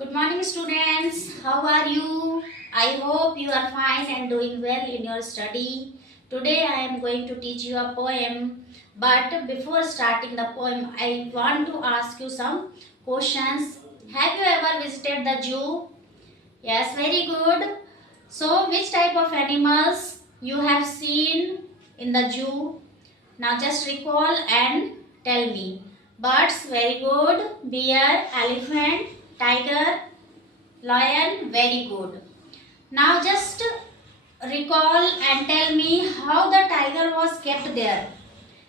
Good morning, students. How are you? I hope you are fine and doing well in your study. Today I am going to teach you a poem. But before starting the poem, I want to ask you some questions. Have you ever visited the zoo? Yes, very good. So, which type of animals you have seen in the zoo? Now just recall and tell me. Birds, very good. Bear, elephant, tiger, lion, very good. Now just recall and tell me how the tiger was kept there.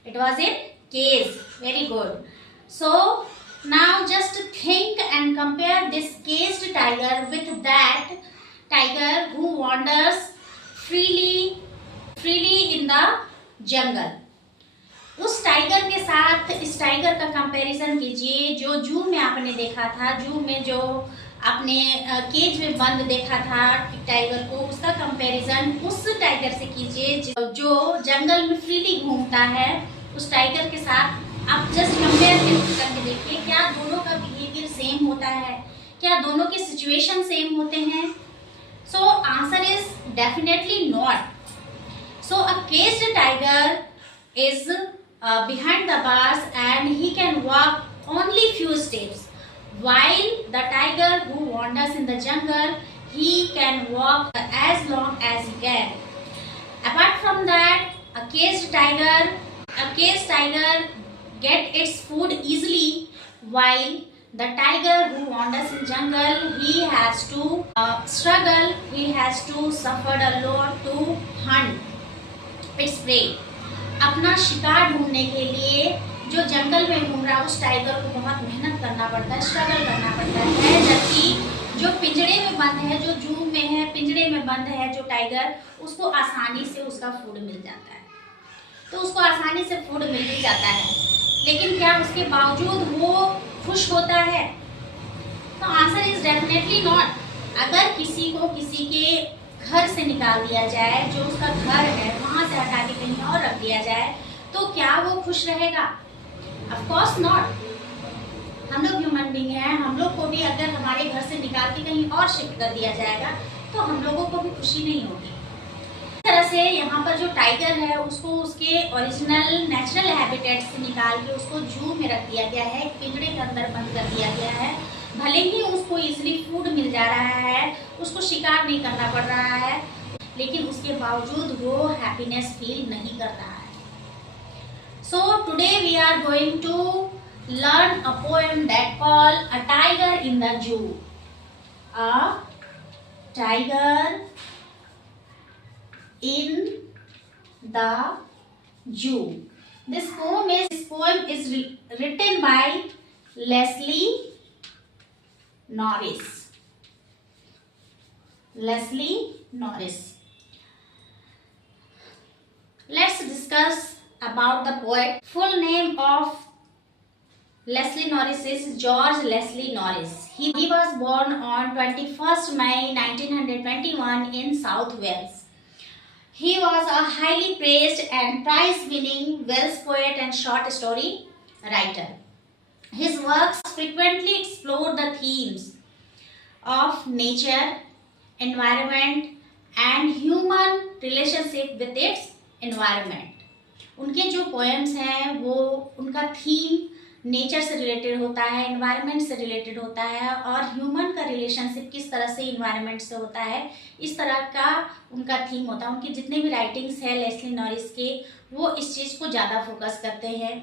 It was in cage. Very good. So now just think and compare this caged tiger with that tiger who wanders freely in the jungle. उस tiger के साथ इस tiger का comparison कीजिए जो जू में आपने देखा था, जू में जो आपने केज में बंद देखा था टाइगर को, उसका कंपैरिजन उस टाइगर से कीजिए जो जंगल में फ्रीली घूमता है। उस टाइगर के साथ आप जस्ट कंपेयर करके देखिए, क्या दोनों का बिहेवियर सेम होता है, क्या दोनों के सिचुएशन सेम होते हैं। So answer is definitely not. So a caged tiger is behind the bars and he can walk only few steps, while the tiger who wanders in the jungle, he can walk as long as he can. Apart from that, a caged tiger get its food easily, while the tiger who wanders in jungle, he has to struggle, he has to suffer a lot to hunt its prey. अपना शिकार ढूंढने के लिए जो जंगल में घूम रहा है उस टाइगर को बहुत मेहनत करना पड़ता है, स्ट्रगल करना पड़ता है, जबकि जो पिंजरे में बंद है, जो जू में है, पिंजरे में बंद है जो टाइगर, उसको आसानी से उसका फूड मिल जाता है। तो उसको आसानी से फूड मिल ही जाता है, लेकिन क्या उसके बावजूद वो खुश होता है? तो आंसर इज डेफिनेटली नॉट। अगर किसी को किसी के घर से निकाल दिया जाए, जो उसका घर है वहां से हटा के कहीं और रख दिया जाए, तो क्या वो खुश रहेगा? Of course not. हम लोग ह्यूमन बीइंग हैं, हम लोग को भी अगर हमारे घर से निकाल के कहीं और शिफ्ट कर दिया जाएगा तो हम लोगों को भी खुशी नहीं होगी। इस तरह से यहाँ पर जो टाइगर है उसको उसके ओरिजिनल नेचुरल हैबिटेट से निकाल के उसको जू में रख दिया गया है, पिंजरे के अंदर बंद कर दिया गया है। भले ही उसको इजीली फूड मिल जा रहा है, उसको शिकार नहीं करना पड़ रहा है, लेकिन उसके बावजूद वो हैप्पीनेस फील नहीं कर रहा है। So today we are going to learn a poem that call a tiger in the zoo. A tiger in the zoo. This poem is written by Leslie Norris. Leslie Norris. Let's discuss about the poet. Full name of Leslie Norris is George Leslie Norris. He was born on 21st May 1921 in South Wales. He was a highly praised and prize-winning Welsh poet and short story writer. His works frequently explore the themes of nature, environment, and human relationship with its environment. उनके जो poems हैं वो उनका theme nature से related होता है, environment से related होता है, और ह्यूमन का रिलेशनशिप किस तरह से इन्वायरमेंट से होता है, इस तरह का उनका थीम होता है। उनके जितने भी राइटिंग्स हैं लेस्ली नॉरिस के, वो इस चीज़ को ज़्यादा फोकस करते हैं,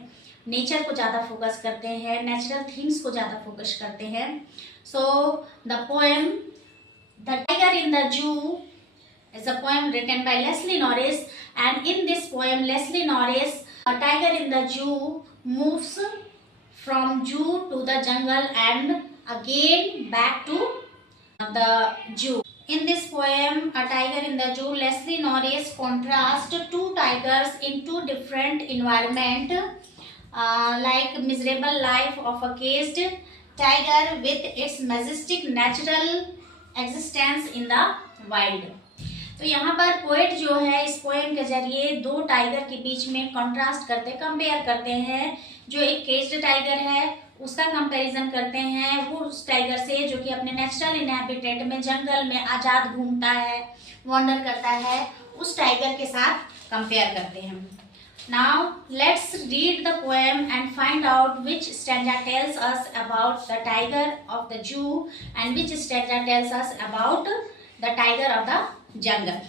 नेचर को ज़्यादा फोकस करते हैं, नेचुरल थिंग्स को ज़्यादा फोकस करते हैं। So the poem the tiger in the जू is a poem written by Leslie Norris, and in this poem Leslie Norris, a tiger in the zoo moves from zoo to the jungle and again back to the zoo. In this poem, A Tiger in the Zoo, Leslie Norris contrasts two tigers in two different environment, like miserable life of a caged tiger with its majestic natural existence in the wild. तो यहाँ पर poet जो है इस poem के जरिए दो tiger के बीच में कंट्रास्ट करते, कंपेयर करते हैं। जो एक केज्ड टाइगर है उसका कंपैरिजन करते हैं वो उस टाइगर से जो कि अपने नेचुरल इनहैबिटेट में जंगल में आज़ाद घूमता है, वॉन्डर करता है, उस टाइगर के साथ कंपेयर करते हैं। Now let's read the poem and find out which stanza tells us about the tiger of the zoo and which stanza tells us about the tiger of the jungle.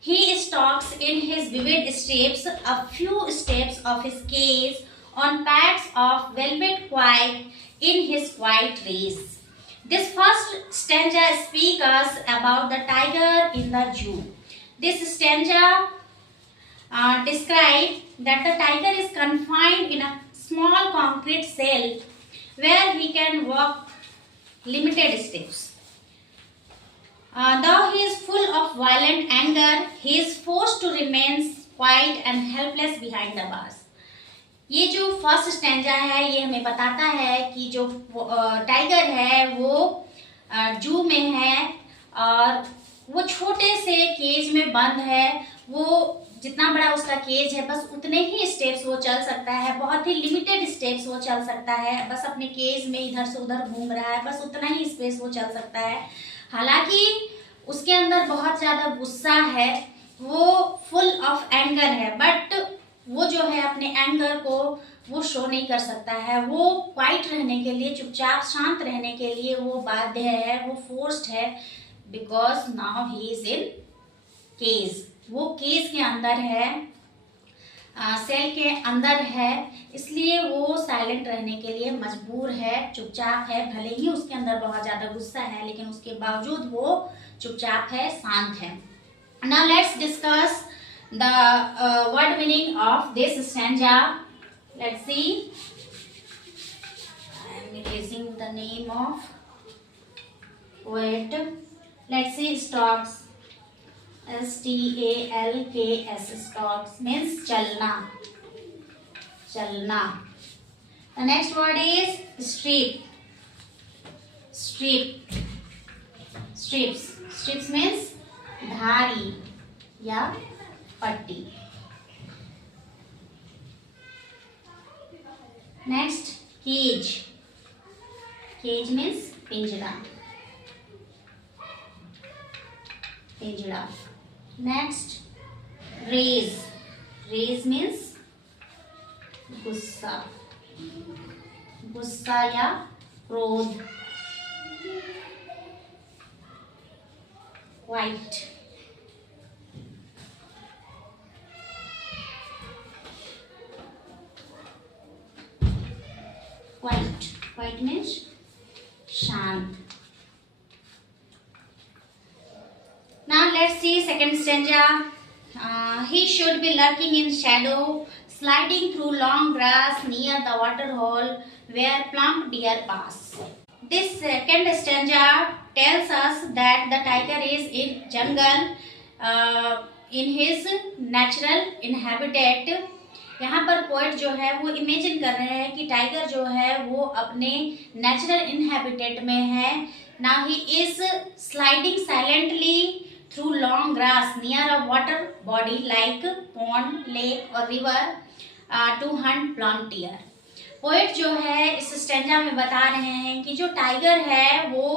He stalks in his vivid steps, a few steps of his cage, on pads of velvet quiet in his quiet race. This first stanza speaks us about the tiger in the zoo. This stanza describe that the tiger is confined in a small concrete cell where he can walk limited steps. Though he is full of violent anger, he is forced to remain quiet and helpless behind the bars. ये जो first stanza है ये हमें बताता है कि जो tiger है वो जू में है और वो छोटे से केज में बंद है। वो जितना बड़ा उसका केज है बस उतने ही स्टेप्स वो चल सकता है, बहुत ही लिमिटेड स्टेप्स वो चल सकता है। बस अपने केज में इधर से उधर घूम रहा है, बस उतना ही स्पेस वो चल सकता है। हालांकि उसके अंदर बहुत ज़्यादा गुस्सा है, वो फुल ऑफ एंगर है, बट वो जो है अपने एंगर को वो शो नहीं कर सकता है। वो क्वाइट रहने के लिए, चुपचाप शांत रहने के लिए वो बाध्य है, वो फोर्स्ड है, because now he is in cage. वो केज के अंदर है, सेल के अंदर है, इसलिए वो साइलेंट रहने के लिए मजबूर है, चुपचाप है। भले ही उसके अंदर बहुत ज़्यादा गुस्सा है लेकिन उसके बावजूद वो चुपचाप है, शांत है। Now let's discuss the word meaning of this stanza. Let's see. I am erasing the name of poet. Let's see. Stalks. STALKS. Stalks means chalna. Chalna. The next word is strip. Strip. Strips. Strips means धारी या पट्टी। Next cage. Cage means पिंजरा। पिंजरा। Next raise. Raise means गुस्सा। गुस्सा या क्रोध। White. White. White means शांत। Now let's see second stanza. He should be lurking in shadow, sliding through long grass near the water hole where plump deer pass. This second stanza tells us that the tiger is in jungle in his natural inhabitat. यहाँ पर poet जो है वो imagine कर रहे हैं कि tiger जो है वो अपने नेचुरल इनहैबिटेट में है। Now he is sliding silently through long grass near a water body like pond, lake और river to hunt plump deer. Poet जो है इस स्टैंजा में बता रहे हैं कि जो टाइगर है वो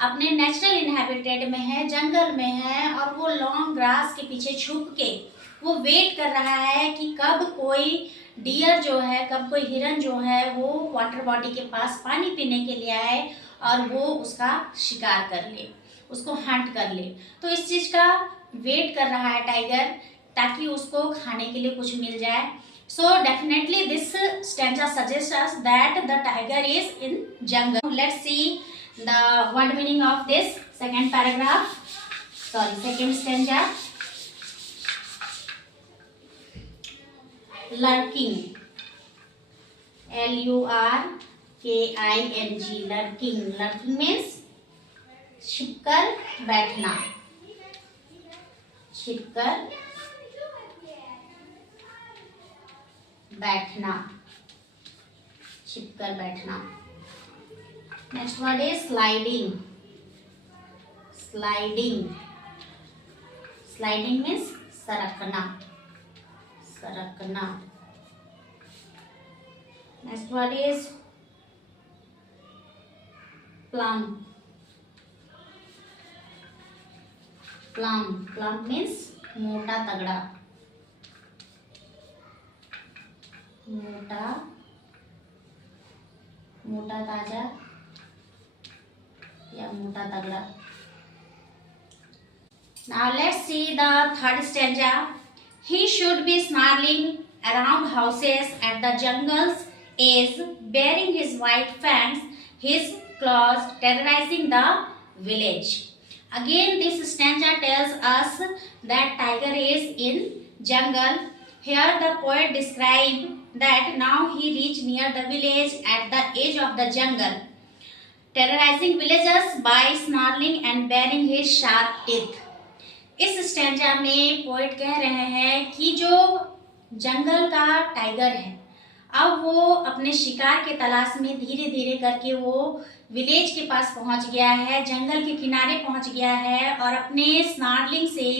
अपने नेचुरल इनहैबिटेट में है, जंगल में है, और वो लॉन्ग ग्रास के पीछे छुप के वो वेट कर रहा है कि कब कोई डियर जो है, कब कोई हिरन जो है वो वाटर बॉडी के पास पानी पीने के लिए आए और वो उसका शिकार कर ले, उसको हंट कर ले। तो इस चीज़ का वेट कर रहा है टाइगर ताकि उसको खाने के लिए कुछ मिल जाए। So definitely this stanza suggests us that the tiger is in jungle. Let's see the word meaning of this second paragraph. Sorry, second stanza. Lurking. LURKING. Lurking. Lurking means छिपकर बैठना। छिपकर बैठना। छिपकर बैठना। Next word is sliding. Sliding. Sliding means सरकना। सरकना। Next word is plum, plum, plum means मोटा तगड़ा, मोटा, मोटा ताजा या मोटा तगड़ा। Now let's see the third stanza. He should be snarling around houses at the jungle's edge, bearing his white fangs, his claws terrorizing the village. Again, this stanza tells us that tiger is in jungle. Here the poet describes that now he reached near the village at the edge of the jungle, terrorizing villagers by snarling and baring his sharp teeth. इस stanza में poet कह रहे हैं कि जो जंगल का tiger है, अब वो अपने शिकार के तलाश में धीरे धीरे करके वो विलेज के पास पहुंच गया है, जंगल के किनारे पहुंच गया है और अपने स्नार्लिंग से,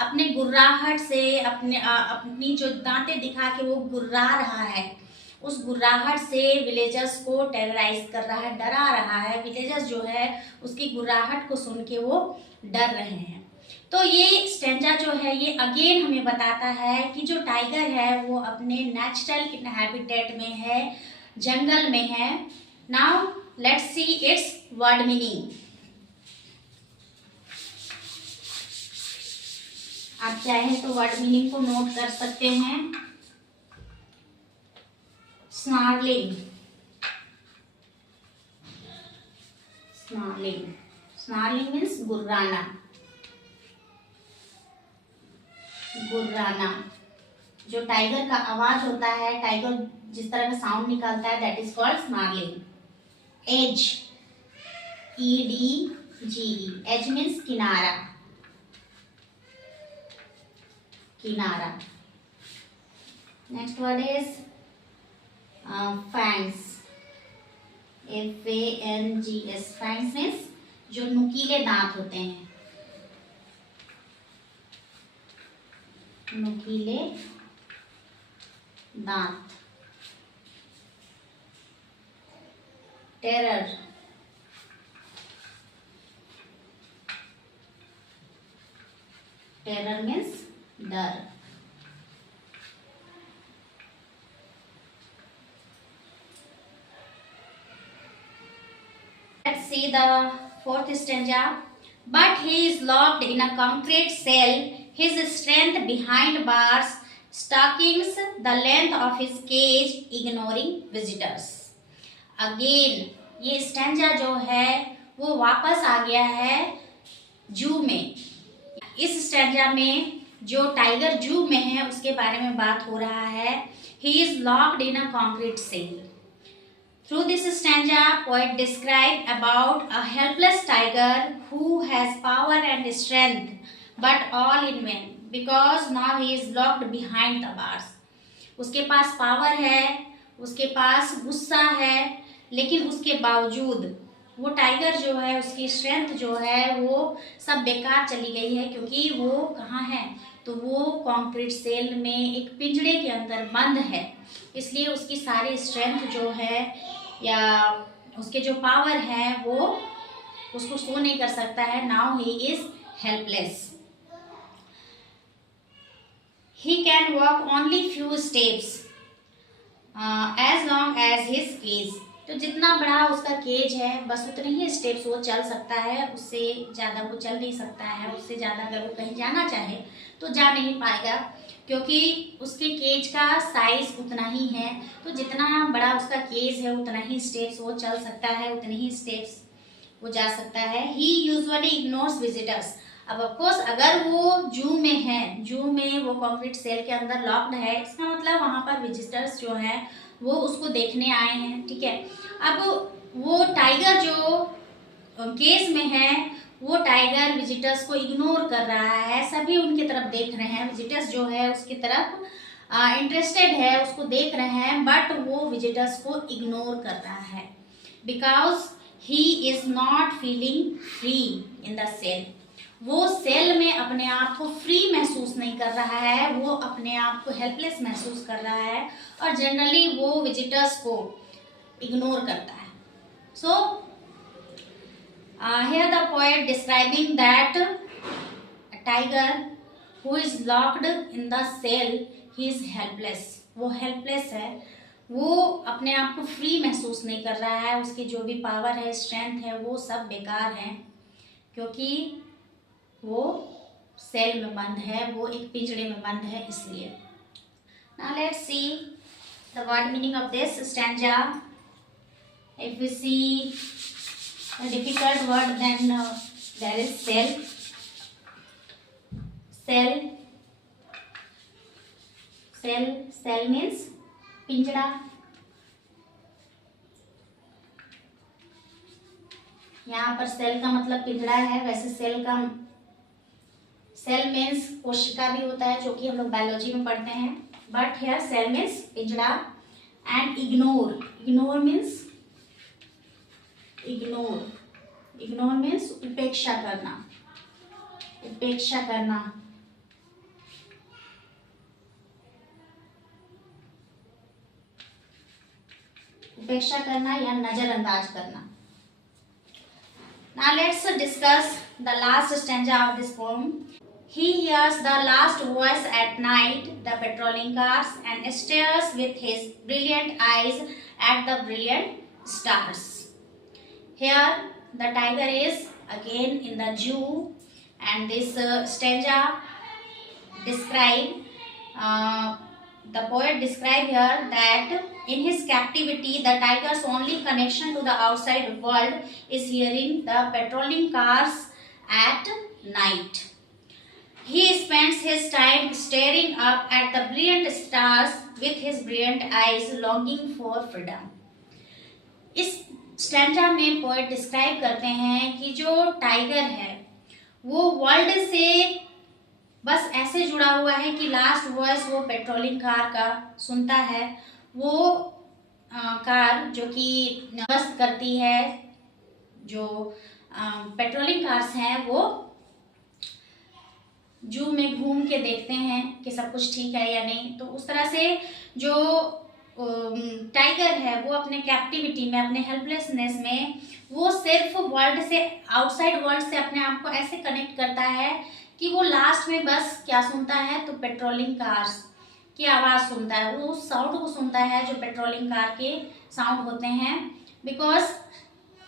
अपने गुर्राहट से, अपनी जो दांतें दिखा के वो गुर्रा रहा है, उस गुर्राहट से विलेजर्स को टेरराइज कर रहा है, डरा रहा है। विलेजर्स जो है उसकी गुर्राहट को सुन के वो डर रहे हैं। तो ये स्टेंजा जो है ये अगेन हमें बताता है कि जो टाइगर है वो अपने नेचुरल हैबिटेट में है, जंगल में है। Now let's see it's word meaning. आप चाहें तो वर्ड मीनिंग को नोट कर सकते हैं। स्नार्लिंग, स्नार्लिंग, स्नार्लिंग मीन्स गुर्राना, गुर्राना। जो टाइगर का आवाज होता है, टाइगर जिस तरह का साउंड निकालता है, that is called snarling. Edge, EDGE, edge means किनारा, किनारा। Next word is fangs, FANGS, fangs means जो नुकीले दांत होते हैं, नुकीले दांत। टेरर, टेरर मीन्स डर। Let's see the fourth stanza. But he is locked in a concrete cell, his strength behind bars, stockings the length of his cage, ignoring visitors. Again, ये stanza जो है वो वापस आ गया है जू में। इस स्टैंजा में जो टाइगर जू में है उसके बारे में बात हो रहा है। He is locked in a concrete cell. Through this stanza, poet described about a helpless tiger who has power and strength, but all in vain, because now he is locked behind the bars. उसके पास power है, उसके पास गुस्सा है, लेकिन उसके बावजूद वो tiger जो है, उसकी स्ट्रेंथ जो है वो सब बेकार चली गई है, क्योंकि वो कहाँ है, तो वो कंक्रीट सेल में एक पिंजड़े के अंदर बंद है। इसलिए उसकी सारी स्ट्रेंथ जो है या उसके जो पावर है वो उसको शो नहीं कर सकता है। Now he is helpless. He can walk only few steps as long as his cage. तो जितना बड़ा उसका केज है बस उतने ही स्टेप्स वो चल सकता है, उससे ज़्यादा वो चल नहीं सकता है। उससे ज़्यादा अगर वो कहीं जाना चाहे तो जा नहीं पाएगा, क्योंकि उसके केज का साइज उतना ही है। तो जितना बड़ा उसका केज है उतना ही स्टेप्स वो चल सकता है, उतने ही स्टेप्स वो जा सकता है। ही यूजुअली इग्नोर्स विजिटर्स। अब ऑफकोर्स अगर वो जू में है, जू में वो कंक्रीट सेल के अंदर लॉक्ड है, इसका मतलब वहाँ पर विजिटर्स जो है वो उसको देखने आए हैं, ठीक है। अब वो टाइगर जो केस में है वो टाइगर विजिटर्स को इग्नोर कर रहा है, सभी उनकी तरफ देख रहे हैं। विजिटर्स जो है उसकी तरफ इंटरेस्टेड है, उसको देख रहे हैं, बट वो विजिटर्स को इग्नोर कर रहा है, because he is not feeling free in the cell. वो सेल में अपने आप को फ्री महसूस नहीं कर रहा है, वो अपने आप को हेल्पलेस महसूस कर रहा है और जनरली वो विजिटर्स को इग्नोर करता है। सो Here the poet describing that a tiger who is locked in the cell, he is helpless. वो helpless है, वो अपने आप को फ्री महसूस नहीं कर रहा है, उसकी जो भी पावर है, स्ट्रेंथ है, वो सब बेकार है, क्योंकि वो सेल में बंद है, वो एक पिंजड़े में बंद है, इसलिए. Now let's see the word meaning of this stanza. If we see a difficult word, then there is cell. Cell means पिंजड़ा. यहाँ पर सेल का मतलब पिंजड़ा है. वैसे सेल मीन्स कोशिका भी होता है, जो कि हम लोग बायोलॉजी में पढ़ते हैं, बट हियर सेल मीन्स पिंजड़ा. एंड इग्नोर मीन्स उपेक्षा करना. उपेक्षा करना या नजरअंदाज करना. Now let's discuss the last stanza of this poem. He hears the last voice at night, the patrolling cars, and stares with his brilliant eyes at the brilliant stars. Here the tiger is again in the zoo, and this stanza the poet describe here that in his captivity the tiger's only connection to the outside world is hearing the patrolling cars at night. He spends his time staring up at the brilliant stars with his brilliant eyes, longing for freedom. इस stanza में poet describe करते हैं कि जो tiger है वो world से बस ऐसे जुड़ा हुआ है कि लास्ट वॉइस वो पेट्रोलिंग कार का सुनता है. वो कार जो कि गश्त करती है, जो पेट्रोलिंग कार्स हैं, वो जू में घूम के देखते हैं कि सब कुछ ठीक है या नहीं. तो उस तरह से जो टाइगर है वो अपने कैप्टिविटी में, अपने हेल्पलेसनेस में, वो सिर्फ वर्ल्ड से, आउटसाइड वर्ल्ड से अपने आप को ऐसे कनेक्ट करता है कि वो लास्ट में बस क्या सुनता है, तो पेट्रोलिंग कार्स की आवाज़ सुनता है. वो उस साउंड को सुनता है जो पेट्रोलिंग कार के साउंड होते हैं. बिकॉज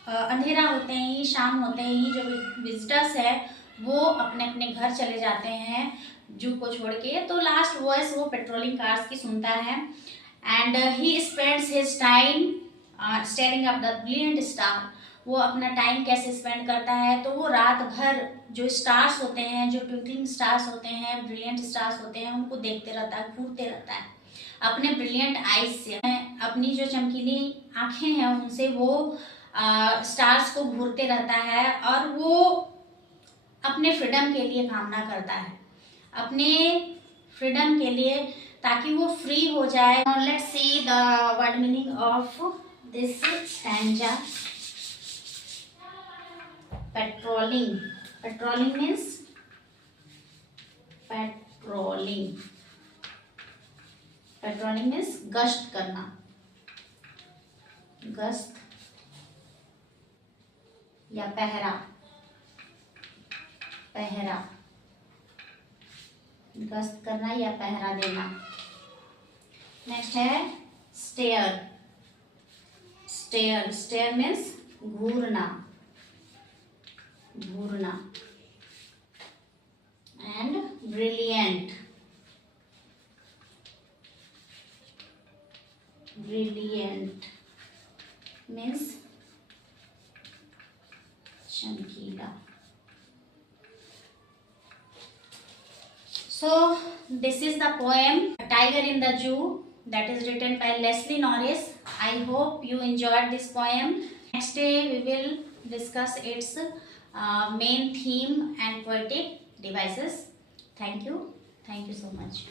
अंधेरा होते ही, शाम होते ही जो विजिटर्स है वो अपने अपने घर चले जाते हैं जू को छोड़ के. तो लास्ट वॉइस वो पेट्रोलिंग कार्स की सुनता है. And he spends his time steering up the brilliant star. वो अपना टाइम कैसे स्पेंड करता है, तो वो रात भर जो स्टार्स होते हैं, जो ट्विंकलिंग स्टार्स होते हैं, ब्रिलियंट स्टार्स होते हैं, उनको देखते रहता है, घूरते रहता है अपने ब्रिलियंट आईज से. अपनी जो चमकीली आंखें हैं उनसे वो स्टार्स को घूरते रहता है, और वो अपने फ्रीडम के लिए कामना करता है, अपने फ्रीडम के लिए, ताकि वो फ्री हो जाए. Let's see the word meaning of this stanza. Patrolling means गश्त करना. गश्त या पहरा. गश्त करना या पहरा देना. नेक्स्ट है स्टेयर मीन्स घूरना. एंड ब्रिलियंट मीन्स चमकीला. So this is the poem A Tiger in the Zoo, that is written by Leslie Norris. I hope you enjoyed this poem. Next day we will discuss its main theme and poetic devices. Thank you so much.